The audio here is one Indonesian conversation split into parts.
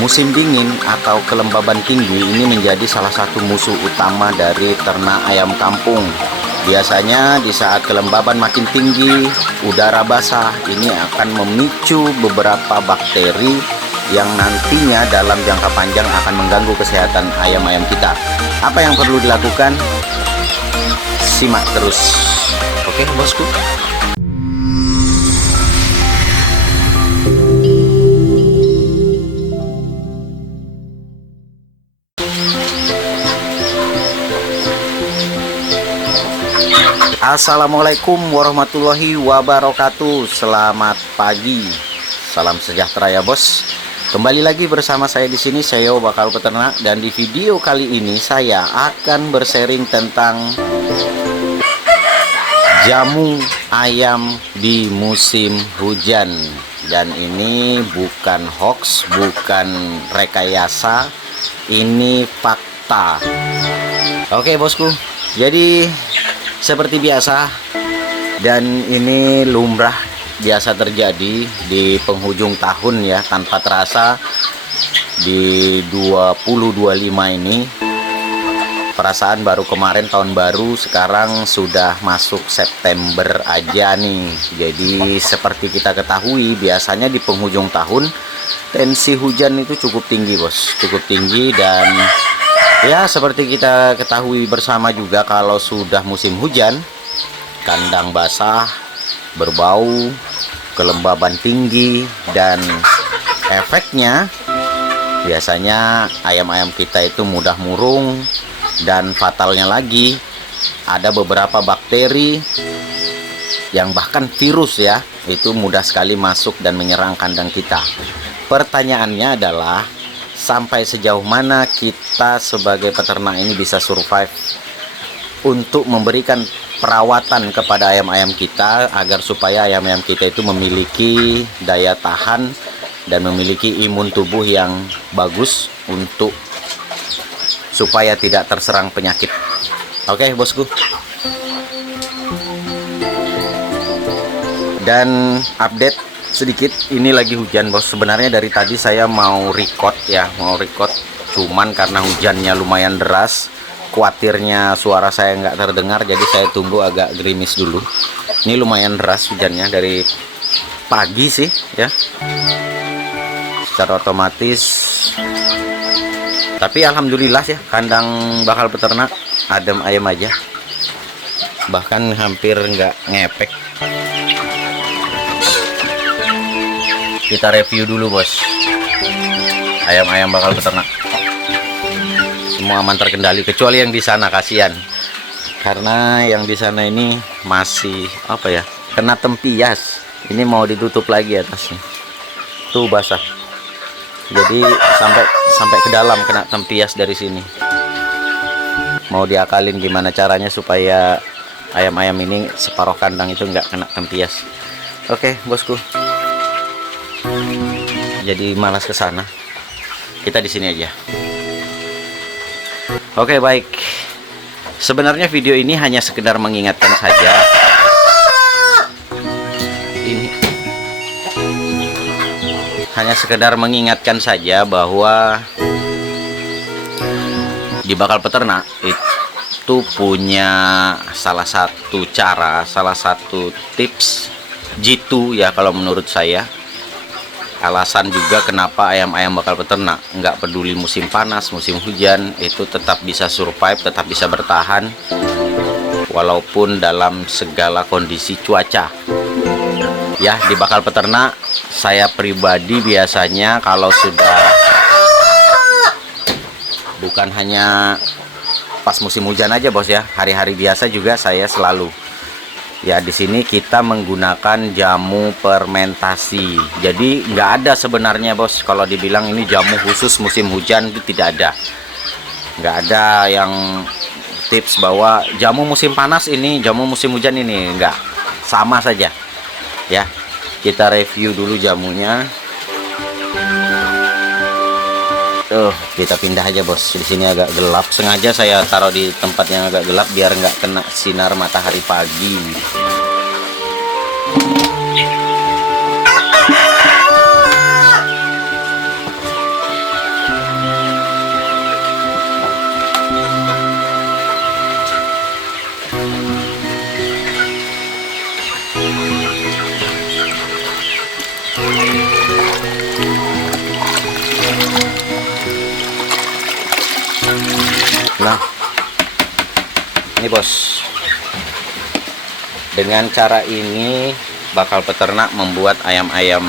musim dingin atau kelembaban tinggi ini menjadi salah satu musuh utama dari ternak ayam kampung. Biasanya di saat kelembaban makin tinggi, udara basah ini akan memicu beberapa bakteri yang nantinya dalam jangka panjang akan mengganggu kesehatan ayam-ayam kita. Apa yang perlu dilakukan? Simak terus. Oke, bosku. Assalamualaikum warahmatullahi wabarakatuh. Selamat pagi. Salam sejahtera ya, bos. Kembali lagi bersama saya di sini, saya Bakal Peternak, dan di video kali ini saya akan bersharing tentang jamu ayam di musim hujan. Dan ini bukan hoax, bukan rekayasa, ini fakta. Oke, bosku. Jadi seperti biasa, dan ini lumrah biasa terjadi di penghujung tahun ya, tanpa terasa di 2025 ini. Perasaan baru kemarin tahun baru, sekarang sudah masuk September aja nih. Jadi seperti kita ketahui, biasanya di penghujung tahun tensi hujan itu cukup tinggi, bos, cukup tinggi. Dan ya seperti kita ketahui bersama juga, kalau sudah musim hujan, kandang basah, berbau, kelembaban tinggi, dan efeknya biasanya ayam-ayam kita itu mudah murung. Dan fatalnya lagi, ada beberapa bakteri yang bahkan virus ya, itu mudah sekali masuk dan menyerang kandang kita. Pertanyaannya adalah, sampai sejauh mana kita sebagai peternak ini bisa survive untuk memberikan perawatan kepada ayam-ayam kita, agar supaya ayam-ayam kita itu memiliki daya tahan dan memiliki imun tubuh yang bagus untuk supaya tidak terserang penyakit. Oke, bosku. Dan update sedikit, ini lagi hujan, bos. Sebenarnya dari tadi saya mau record ya, cuman karena hujannya lumayan deras, khawatirnya suara saya nggak terdengar, jadi saya tunggu agak gerimis dulu. Ini lumayan deras hujannya dari pagi sih ya, secara otomatis. Tapi alhamdulillah ya, kandang Bakal Peternak adem ayam aja, bahkan hampir nggak ngepek. Kita review dulu, bos, ayam-ayam Bakal Peternak. Semua aman terkendali, kecuali yang di sana, kasihan. Karena yang di sana ini masih apa ya, kena tempias. Ini mau ditutup lagi atasnya. Tuh basah. Jadi sampai ke dalam kena tempias dari sini. Mau diakalin gimana caranya supaya ayam-ayam ini separuh kandang itu nggak kena tempias. Oke, bosku. Jadi malas ke sana. Kita di sini aja. Oke, baik. Sebenarnya video ini hanya sekedar mengingatkan saja. Hanya sekedar mengingatkan saja bahwa di Bakal Peternak itu punya salah satu cara, salah satu tips jitu ya, kalau menurut saya. Alasan juga kenapa ayam-ayam Bakal Peternak nggak peduli musim panas, musim hujan, itu tetap bisa survive, tetap bisa bertahan walaupun dalam segala kondisi cuaca. Ya, di Bakal Peternak saya pribadi biasanya kalau sudah, bukan hanya pas musim hujan aja, bos ya, hari-hari biasa juga saya selalu ya, di sini kita menggunakan jamu fermentasi. Jadi nggak ada sebenarnya, bos, kalau dibilang ini jamu khusus musim hujan, itu tidak ada. Nggak ada yang tips bahwa jamu musim panas ini, jamu musim hujan ini, nggak, sama saja ya. Kita review dulu jamunya. Kita pindah aja, bos. Di sini agak gelap, sengaja saya taruh di tempat yang agak gelap biar nggak kena sinar matahari pagi. Nah, ini bos, dengan cara ini bakal peternak membuat ayam-ayam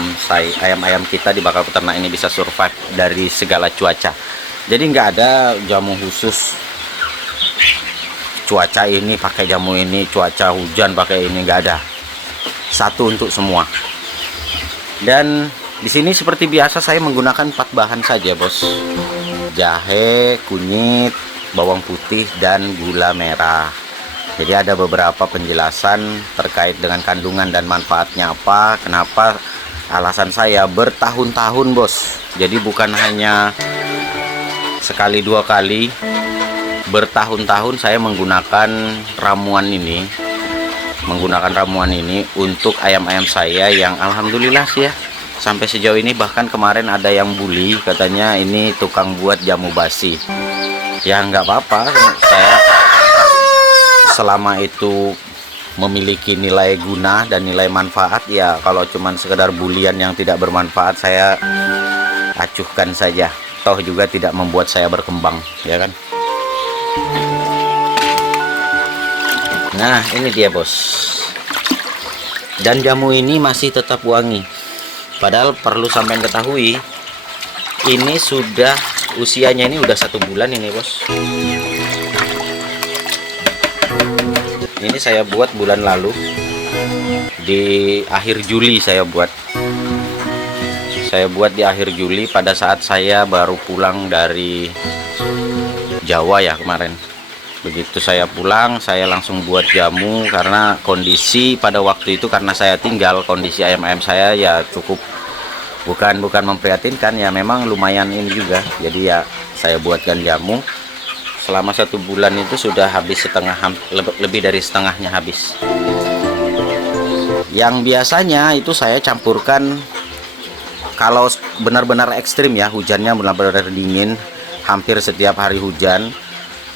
kita di bakal peternak ini bisa survive dari segala cuaca. Jadi nggak ada jamu khusus cuaca ini pakai jamu ini, cuaca hujan pakai ini, nggak ada. Satu untuk semua. Dan di sini seperti biasa saya menggunakan 4 bahan saja bos: jahe, kunyit, bawang putih, dan gula merah. Jadi ada beberapa penjelasan terkait dengan kandungan dan manfaatnya apa, kenapa alasan saya bertahun-tahun bos. Jadi bukan hanya sekali dua kali, bertahun-tahun saya menggunakan ramuan ini untuk ayam-ayam saya yang alhamdulillah sih ya, sampai sejauh ini. Bahkan kemarin ada yang bully, katanya ini tukang buat jamu basi. Ya nggak apa-apa, saya selama itu memiliki nilai guna dan nilai manfaat, ya kalau cuman sekedar bulian yang tidak bermanfaat saya acuhkan saja, toh juga tidak membuat saya berkembang, ya kan. Nah ini dia bos, dan jamu ini masih tetap wangi. Padahal perlu sampai ketahui, ini sudah usianya ini udah 1 bulan ini bos. Ini saya buat bulan lalu, di akhir Juli saya buat di akhir Juli, pada saat saya baru pulang dari Jawa ya kemarin. Begitu saya pulang, saya langsung buat jamu, karena kondisi pada waktu itu, karena saya tinggal, kondisi ayam-ayam saya ya cukup bukan memprihatinkan ya, memang lumayan ini juga. Jadi ya saya buatkan jamu. Selama 1 bulan itu sudah habis lebih dari setengahnya habis. Yang biasanya itu saya campurkan kalau benar-benar ekstrim ya, hujannya benar-benar dingin, hampir setiap hari hujan,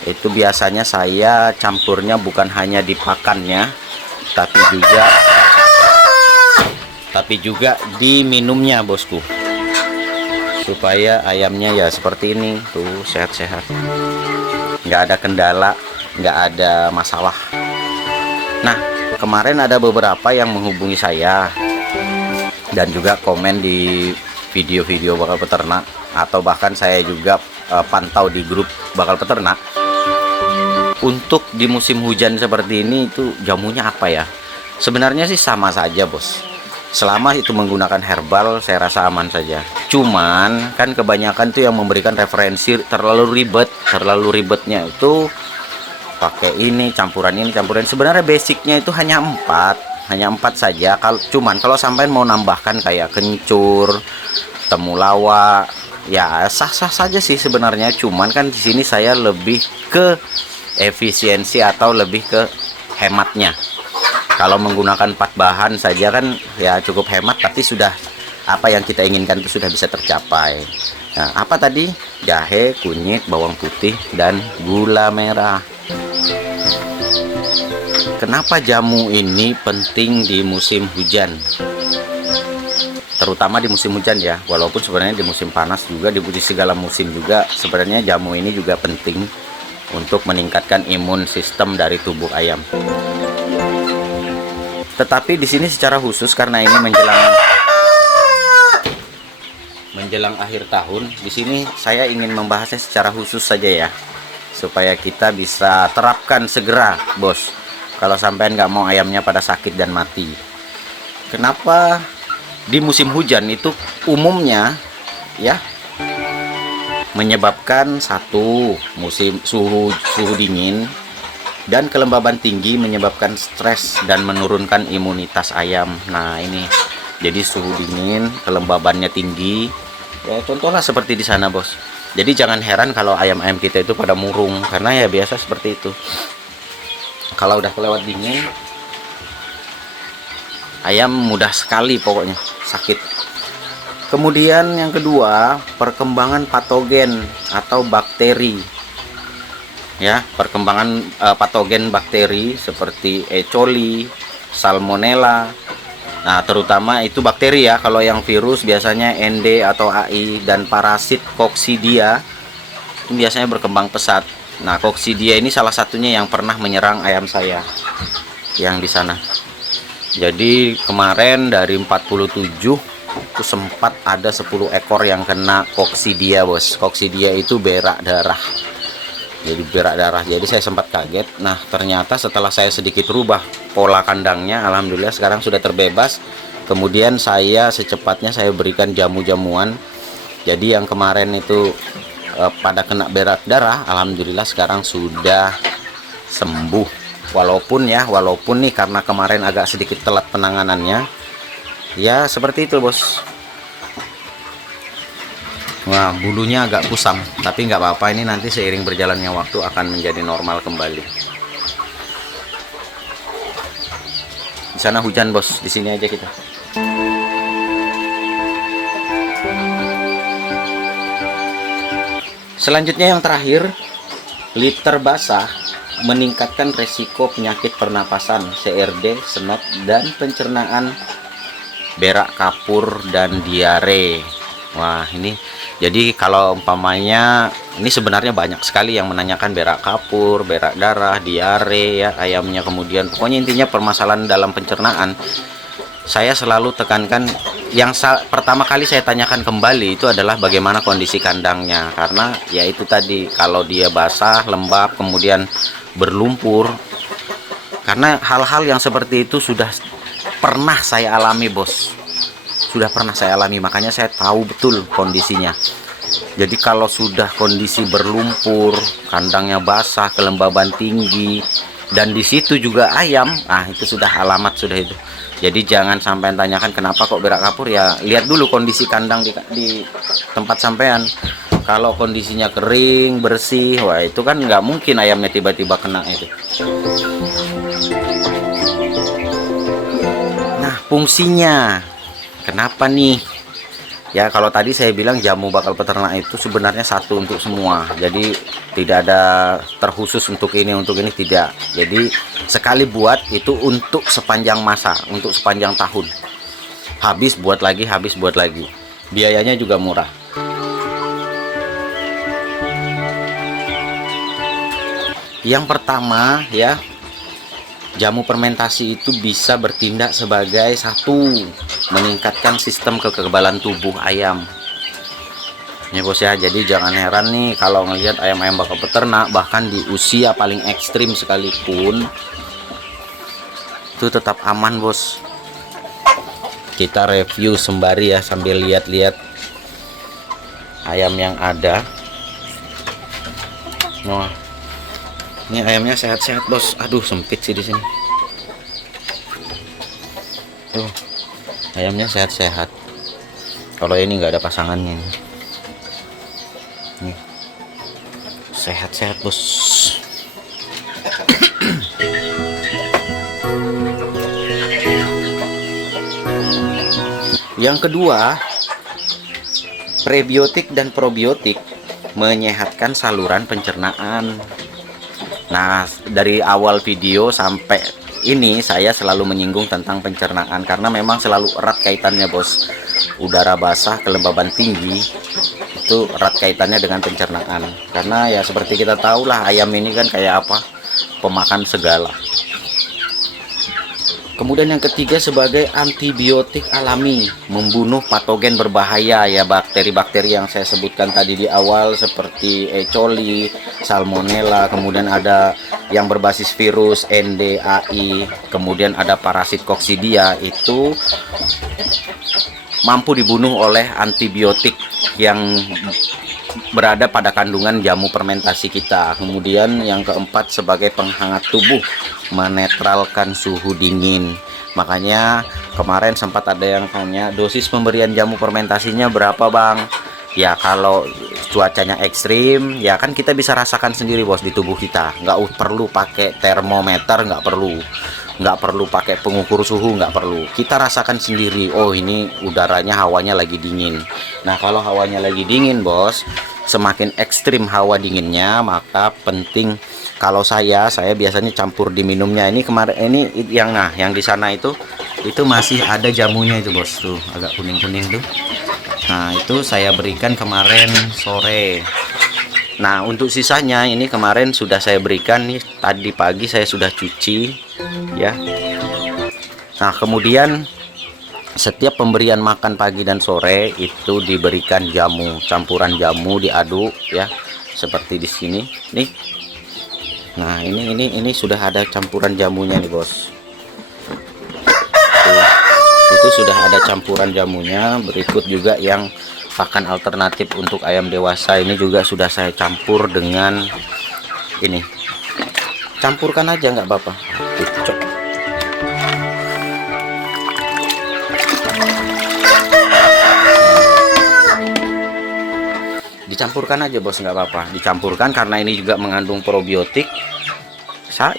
itu biasanya saya campurnya bukan hanya di pakannya, tapi juga di minumnya bosku, supaya ayamnya ya seperti ini tuh, sehat-sehat, nggak ada kendala, nggak ada masalah. Nah kemarin ada beberapa yang menghubungi saya dan juga komen di video-video bakal peternak, atau bahkan saya juga pantau di grup bakal peternak. Untuk di musim hujan seperti ini itu jamunya apa ya? Sebenarnya sih sama saja bos, selama itu menggunakan herbal saya rasa aman saja. Cuman kan kebanyakan tuh yang memberikan referensi terlalu ribetnya itu pakai ini campuran ini campuran. Sebenarnya basicnya itu hanya 4 saja. Cuman kalau sampai mau nambahkan kayak kencur, temulawak, ya sah-sah saja sih sebenarnya. Cuman kan di sini saya lebih ke efisiensi atau lebih ke hematnya. Kalau menggunakan 4 bahan saja kan ya cukup hemat, tapi sudah apa yang kita inginkan itu sudah bisa tercapai. Nah, apa tadi? Jahe, kunyit, bawang putih, dan gula merah. Kenapa jamu ini penting di musim hujan? Terutama di musim hujan ya, walaupun sebenarnya di musim panas juga, di segala musim juga sebenarnya jamu ini juga penting untuk meningkatkan imun sistem dari tubuh ayam. Tetapi di sini secara khusus karena ini menjelang akhir tahun, di sini saya ingin membahasnya secara khusus saja ya, supaya kita bisa terapkan segera bos, kalau sampai nggak mau ayamnya pada sakit dan mati. Kenapa di musim hujan itu umumnya ya menyebabkan satu, musim suhu dingin dan kelembaban tinggi menyebabkan stres dan menurunkan imunitas ayam. Nah ini, jadi suhu dingin, kelembabannya tinggi ya, contohlah seperti di sana bos. Jadi jangan heran kalau ayam-ayam kita itu pada murung, karena ya biasa seperti itu. Kalau udah kelewat dingin, ayam mudah sekali pokoknya sakit. Kemudian yang kedua, perkembangan patogen atau bakteri ya, perkembangan patogen bakteri seperti E. coli, Salmonella. Nah terutama itu bakteri ya, kalau yang virus biasanya ND atau AI, dan parasit Coccidia biasanya berkembang pesat. Nah, koksidea ini salah satunya yang pernah menyerang ayam saya yang di sana. Jadi kemarin dari 47 itu sempat ada 10 ekor yang kena koksidea, bos. Koksidea itu berak darah. Jadi berak darah. Jadi saya sempat kaget. Nah, ternyata setelah saya sedikit rubah pola kandangnya, alhamdulillah sekarang sudah terbebas. Kemudian saya secepatnya saya berikan jamu-jamuan. Jadi yang kemarin itu pada kena berak darah, alhamdulillah sekarang sudah sembuh. Walaupun nih karena kemarin agak sedikit telat penanganannya, ya seperti itu, bos. Wah, bulunya agak kusam, tapi nggak apa-apa, ini nanti seiring berjalannya waktu akan menjadi normal kembali. Di sana hujan, bos, di sini aja kita. Selanjutnya yang terakhir, liter basah meningkatkan resiko penyakit pernapasan, CRD, senot, dan pencernaan, berak kapur, dan diare. Wah, ini jadi kalau umpamanya ini sebenarnya banyak sekali yang menanyakan berak kapur, berak darah, diare ya ayamnya, kemudian pokoknya intinya permasalahan dalam pencernaan. Saya selalu tekankan yang pertama kali saya tanyakan kembali itu adalah bagaimana kondisi kandangnya, karena ya itu tadi, kalau dia basah, lembab, kemudian berlumpur, karena hal-hal yang seperti itu sudah pernah saya alami, bos. Sudah pernah saya alami, makanya saya tahu betul kondisinya. Jadi kalau sudah kondisi berlumpur, kandangnya basah, kelembaban tinggi, dan di situ juga ayam, itu sudah alamat, sudah itu. Jadi jangan sampai tanyakan kenapa kok berak kapur, ya lihat dulu kondisi kandang di tempat sampean. Kalau kondisinya kering, bersih, wah itu kan nggak mungkin ayamnya tiba-tiba kena itu. Nah, fungsinya kenapa nih? Ya kalau tadi saya bilang jamu bakal peternak itu sebenarnya satu untuk semua. Jadi tidak ada terkhusus untuk ini tidak. Jadi sekali buat itu untuk sepanjang masa, untuk sepanjang tahun. Habis buat lagi, habis buat lagi. Biayanya juga murah. Yang pertama ya, jamu fermentasi itu bisa bertindak sebagai meningkatkan sistem kekebalan tubuh ayam. Ya bos ya, jadi jangan heran nih kalau ngelihat ayam-ayam bakal peternak bahkan di usia paling ekstrim sekalipun itu tetap aman, bos. Kita review sembari ya, sambil lihat-lihat ayam yang ada. Wah, ini ayamnya sehat-sehat, bos. Aduh, sempit sih di sini. Tuh, ayamnya sehat-sehat. Kalau ini nggak ada pasangannya. Nih, sehat-sehat, bos. Yang kedua, prebiotik dan probiotik menyehatkan saluran pencernaan. Nah, dari awal video sampai ini saya selalu menyinggung tentang pencernaan karena memang selalu erat kaitannya, bos. Udara basah, kelembaban tinggi itu erat kaitannya dengan pencernaan. Karena ya seperti kita tahu lah, ayam ini kan kayak apa? Pemakan segala. Kemudian yang ketiga, sebagai antibiotik alami, membunuh patogen berbahaya ya, bakteri-bakteri yang saya sebutkan tadi di awal seperti E. coli, Salmonella, kemudian ada yang berbasis virus NDAI, kemudian ada parasit koksidea, itu mampu dibunuh oleh antibiotik yang berada pada kandungan jamu fermentasi kita. Kemudian yang keempat, sebagai penghangat tubuh, menetralkan suhu dingin. Makanya kemarin sempat ada yang tanya dosis pemberian jamu fermentasinya berapa, bang? Ya kalau cuacanya ekstrim ya kan kita bisa rasakan sendiri, bos, di tubuh kita. Nggak perlu pakai termometer, nggak perlu pakai pengukur suhu, nggak perlu. Kita rasakan sendiri, oh ini udaranya, hawanya lagi dingin. Nah kalau hawanya lagi dingin, bos, semakin ekstrim hawa dinginnya, maka penting, kalau saya biasanya campur di minumnya. Ini kemarin ini yang di sana itu masih ada jamunya itu, bos, tuh agak kuning-kuning tuh. Nah itu saya berikan kemarin sore. Nah, untuk sisanya ini kemarin sudah saya berikan nih, tadi pagi saya sudah cuci ya. Nah, kemudian setiap pemberian makan pagi dan sore itu diberikan jamu, campuran jamu diaduk ya, seperti di sini nih. Nah, ini sudah ada campuran jamunya nih, Bos. Itu sudah ada campuran jamunya. Berikut juga yang pakan alternatif untuk ayam dewasa, ini juga sudah saya campur dengan ini. Campurkan aja nggak apa-apa. Dicampurkan aja, Bos, nggak apa-apa. Dicampurkan karena ini juga mengandung probiotik.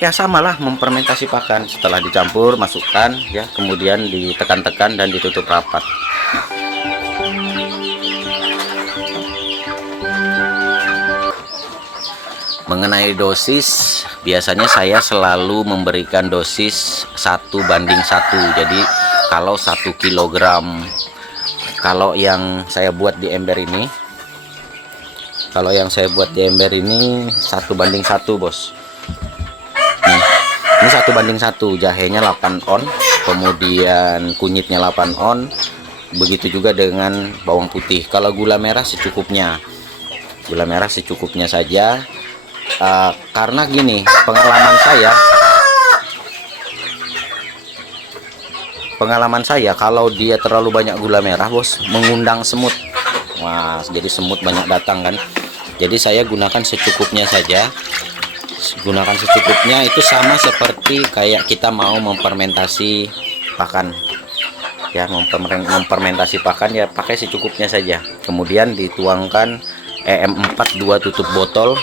Ya samalah memfermentasi pakan. Setelah dicampur, masukkan ya, kemudian ditekan-tekan dan ditutup rapat. Mengenai dosis, biasanya saya selalu memberikan dosis 1:1. Jadi kalau 1 kilogram, kalau yang saya buat di ember ini, 1:1, Bos. Nih, ini 1:1, jahenya 8 on, kemudian kunyitnya 8 on. Begitu juga dengan bawang putih. Kalau gula merah secukupnya, saja. Karena gini, pengalaman saya kalau dia terlalu banyak gula merah, Bos, mengundang semut. Wah, jadi semut banyak datang kan. Jadi saya gunakan secukupnya saja. Gunakan secukupnya, itu sama seperti kayak kita mau memfermentasi pakan ya, memfermentasi pakan ya, pakai secukupnya saja. Kemudian dituangkan EM4 2 tutup botol.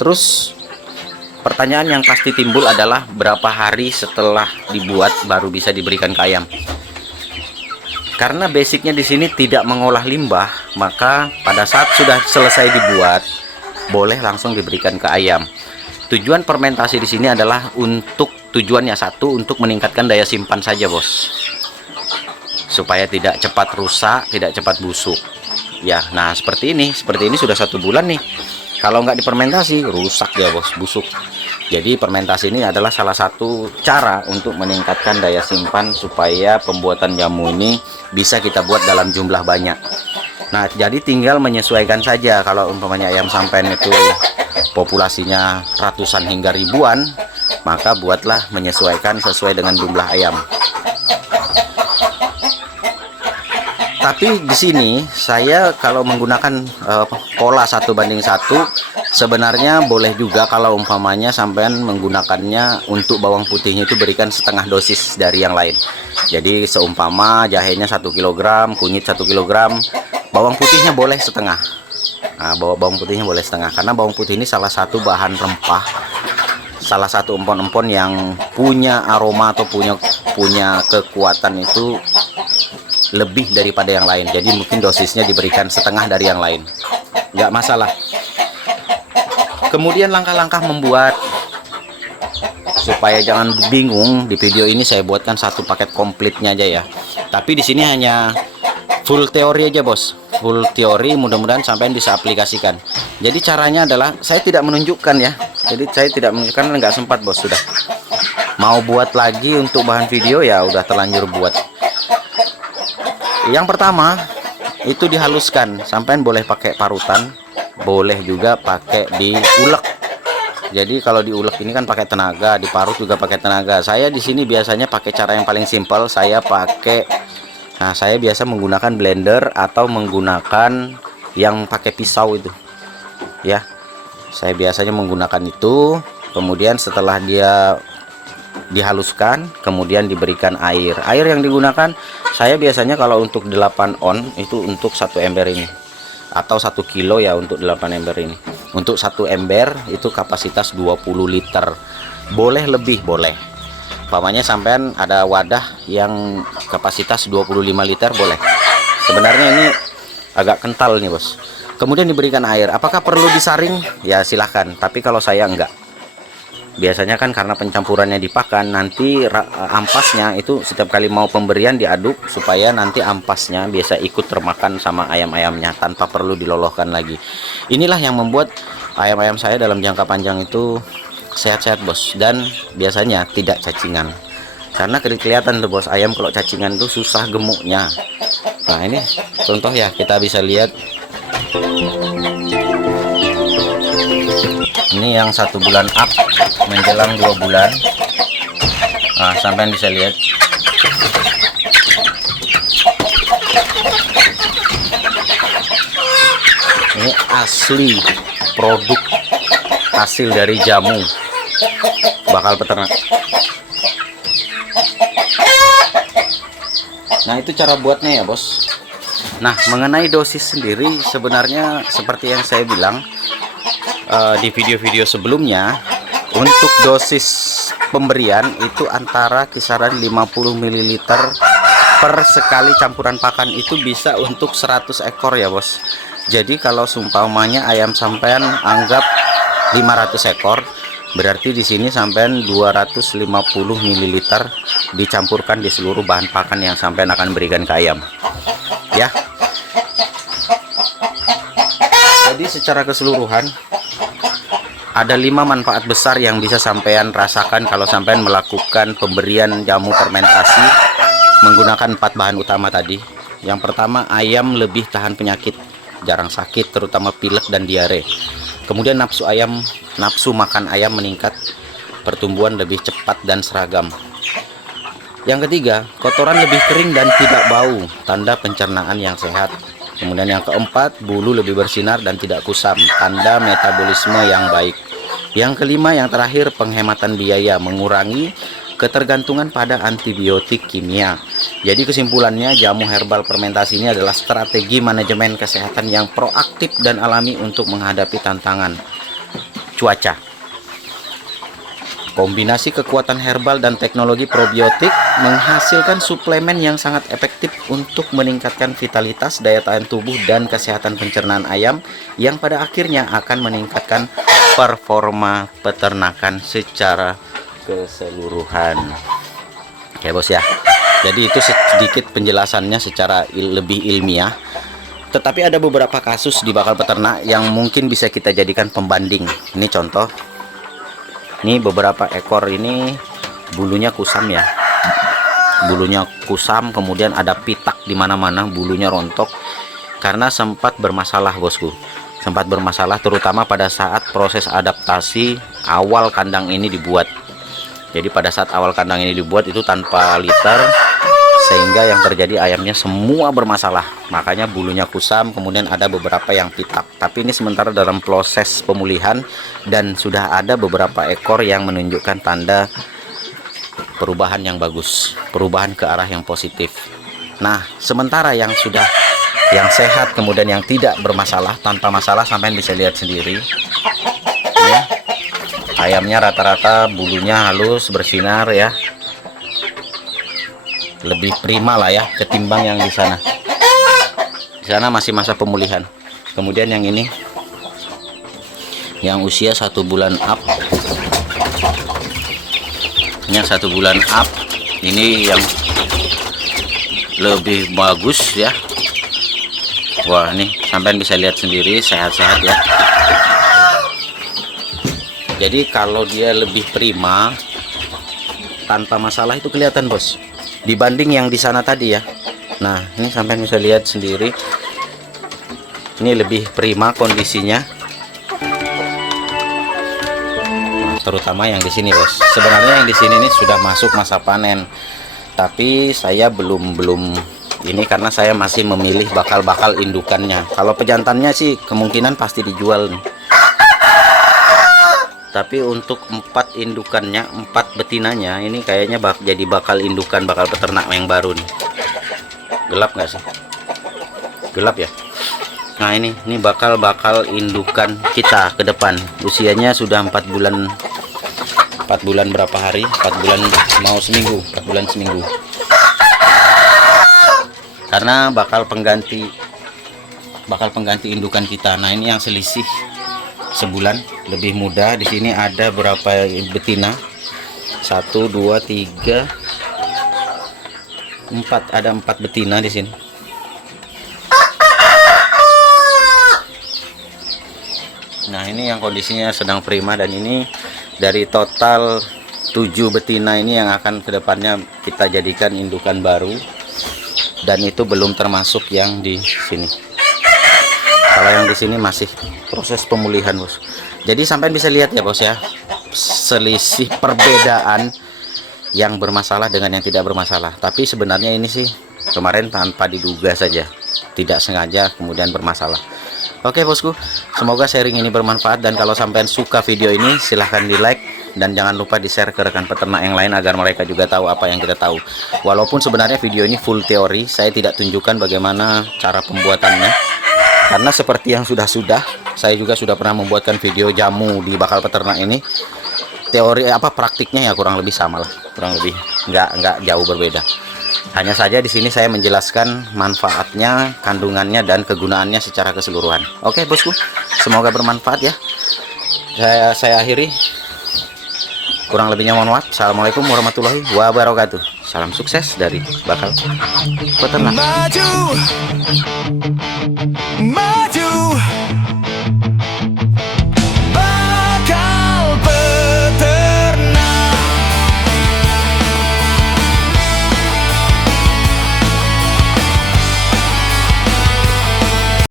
Terus pertanyaan yang pasti timbul adalah berapa hari setelah dibuat baru bisa diberikan ke ayam. Karena basicnya di sini tidak mengolah limbah, maka pada saat sudah selesai dibuat boleh langsung diberikan ke ayam. Tujuan fermentasi di sini adalah tujuannya satu, untuk meningkatkan daya simpan saja, Bos, supaya tidak cepat rusak, tidak cepat busuk ya. Nah, seperti ini sudah 1 bulan nih. Kalau nggak difermentasi, rusak ya, Bos, busuk. Jadi fermentasi ini adalah salah satu cara untuk meningkatkan daya simpan supaya pembuatan jamu ini bisa kita buat dalam jumlah banyak. Nah, jadi tinggal menyesuaikan saja. Kalau umpamanya ayam sampean itu populasinya ratusan hingga ribuan, maka buatlah menyesuaikan sesuai dengan jumlah ayam. Tapi di sini saya kalau menggunakan pola 1:1, sebenarnya boleh juga kalau umpamanya sampean menggunakannya untuk bawang putihnya itu berikan setengah dosis dari yang lain. Jadi seumpama jahenya 1 kg, kunyit 1 kg, bawang putihnya boleh setengah. Nah, bawang putihnya boleh setengah, karena bawang putih ini salah satu bahan rempah, salah satu empon-empon yang punya aroma atau punya kekuatan itu lebih daripada yang lain. Jadi mungkin dosisnya diberikan setengah dari yang lain, nggak masalah. Kemudian langkah-langkah membuat, supaya jangan bingung, di video ini saya buatkan satu paket komplitnya aja ya. Tapi di sini hanya full teori aja, Bos, full teori. Mudah-mudahan sampai bisa aplikasikan. Jadi caranya adalah saya tidak menunjukkan ya. Jadi saya tidak menunjukkan, nggak sempat, Bos. Sudah mau buat lagi untuk bahan video ya udah terlanjur buat. Yang pertama itu dihaluskan. Sampean boleh pakai parutan, boleh juga pakai diulek. Jadi kalau diulek ini kan pakai tenaga, diparut juga pakai tenaga. Saya di sini biasanya pakai cara yang paling simpel. Saya biasa menggunakan blender atau menggunakan yang pakai pisau itu ya. Saya biasanya menggunakan itu. Kemudian setelah dia dihaluskan, kemudian diberikan air. Air yang digunakan saya biasanya kalau untuk 8 on itu untuk 1 ember ini, atau 1 kilo ya untuk 8 ember ini. Untuk 1 ember itu kapasitas 20 liter. Boleh lebih, boleh. Umpamanya sampean ada wadah yang kapasitas 25 liter, boleh. Sebenarnya ini agak kental nih, Bos. Kemudian diberikan air. Apakah perlu disaring? Ya silahkan. Tapi kalau saya enggak. Biasanya kan karena pencampurannya di pakan, nanti ampasnya itu setiap kali mau pemberian diaduk supaya nanti ampasnya biasa ikut termakan sama ayam-ayamnya tanpa perlu diloloskan lagi. Inilah yang membuat ayam-ayam saya dalam jangka panjang itu sehat-sehat bos, dan biasanya tidak cacingan. Karena kelihatan tuh bos, ayam kalau cacingan tuh susah gemuknya. Nah ini contoh ya, kita bisa lihat. Ini yang 1 bulan up menjelang 2 bulan. Nah sampai bisa lihat. Ini asli produk hasil dari jamu bakal peternak. Nah itu cara buatnya ya bos. Nah mengenai dosis sendiri, sebenarnya seperti yang saya bilang di video-video sebelumnya, untuk dosis pemberian itu antara kisaran 50 ml per sekali campuran pakan, itu bisa untuk 100 ekor ya bos. Jadi kalau seumpamanya ayam sampean anggap 500 ekor, berarti di sini sampean 250 ml dicampurkan di seluruh bahan pakan yang sampean akan berikan ke ayam ya. Jadi secara keseluruhan ada 5 manfaat besar yang bisa sampean rasakan kalau sampean melakukan pemberian jamu fermentasi menggunakan 4 bahan utama tadi. Yang pertama, ayam lebih tahan penyakit, jarang sakit, terutama pilek dan diare. Kemudian nafsu makan ayam meningkat, pertumbuhan lebih cepat dan seragam. Yang ketiga, kotoran lebih kering dan tidak bau, tanda pencernaan yang sehat. Kemudian yang keempat, bulu lebih bersinar dan tidak kusam, tanda metabolisme yang baik. Yang kelima, yang terakhir, penghematan biaya, mengurangi ketergantungan pada antibiotik kimia. Jadi kesimpulannya, jamu herbal fermentasi ini adalah strategi manajemen kesehatan yang proaktif dan alami untuk menghadapi tantangan cuaca. Kombinasi kekuatan herbal dan teknologi probiotik menghasilkan suplemen yang sangat efektif untuk meningkatkan vitalitas, daya tahan tubuh, dan kesehatan pencernaan ayam, yang pada akhirnya akan meningkatkan performa peternakan secara keseluruhan. Ya bos ya. Jadi itu sedikit penjelasannya secara lebih ilmiah. Tetapi ada beberapa kasus di bakal peternak yang mungkin bisa kita jadikan pembanding. Ini contoh. Ini beberapa ekor ini bulunya kusam ya. Bulunya kusam, kemudian ada pitak di mana-mana, bulunya rontok karena sempat bermasalah bosku. Sempat bermasalah terutama pada saat proses adaptasi awal kandang ini dibuat. Jadi pada saat awal kandang ini dibuat itu tanpa liter, sehingga yang terjadi ayamnya semua bermasalah. Makanya bulunya kusam, kemudian ada beberapa yang pitak. Tapi ini sementara dalam proses pemulihan dan sudah ada beberapa ekor yang menunjukkan tanda perubahan yang bagus, perubahan ke arah yang positif. Nah, sementara yang sehat kemudian yang tidak bermasalah, tanpa masalah, sampai bisa lihat sendiri ya. Ayamnya rata-rata bulunya halus, bersinar ya. Lebih prima lah ya ketimbang yang di sana. Di sana masih masa pemulihan. Kemudian yang ini yang usia 1 bulan up. Yang 1 bulan up ini yang lebih bagus ya. Wah, ini sampai bisa lihat sendiri, sehat-sehat ya. Jadi kalau dia lebih prima tanpa masalah itu kelihatan bos, dibanding yang di sana tadi ya. Nah ini sampai bisa lihat sendiri, ini lebih prima kondisinya. Nah, terutama yang di sini bos. Sebenarnya yang di sini ini sudah masuk masa panen, tapi saya belum ini karena saya masih memilih bakal indukannya. Kalau pejantannya sih kemungkinan pasti dijual nih. Tapi untuk 4 indukannya, 4 betinanya ini kayaknya jadi bakal indukan, bakal peternak yang baru nih. Gelap nggak sih? Gelap ya. Nah ini bakal indukan kita ke depan. Usianya sudah 4 bulan berapa hari? 4 bulan mau seminggu, 4 bulan seminggu. Karena bakal pengganti indukan kita. Nah ini yang selisih sebulan, lebih mudah. Di sini ada berapa betina? 1 2 3 4, ada 4 betina di sini. Nah, ini yang kondisinya sedang prima, dan ini dari total 7 betina ini yang akan kedepannya kita jadikan indukan baru, dan itu belum termasuk yang di sini. Kalau yang di sini masih proses pemulihan, bos. Jadi sampai bisa lihat ya, bos ya, selisih perbedaan yang bermasalah dengan yang tidak bermasalah. Tapi sebenarnya ini sih kemarin tanpa diduga saja, tidak sengaja kemudian bermasalah. Oke bosku, semoga sharing ini bermanfaat, dan kalau sampai suka video ini silahkan di like, dan jangan lupa di share ke rekan peternak yang lain agar mereka juga tahu apa yang kita tahu. Walaupun sebenarnya video ini full teori, saya tidak tunjukkan bagaimana cara pembuatannya, karena seperti yang sudah saya juga sudah pernah membuatkan video jamu di bakal peternak ini. Teori praktiknya ya kurang lebih sama lah, kurang lebih nggak jauh berbeda. Hanya saja di sini saya menjelaskan manfaatnya, kandungannya, dan kegunaannya secara keseluruhan. Oke bosku, semoga bermanfaat ya. Saya akhiri. Kurang lebihnya mohon maaf. Assalamualaikum warahmatullahi wabarakatuh. Salam sukses dari bakal peternak.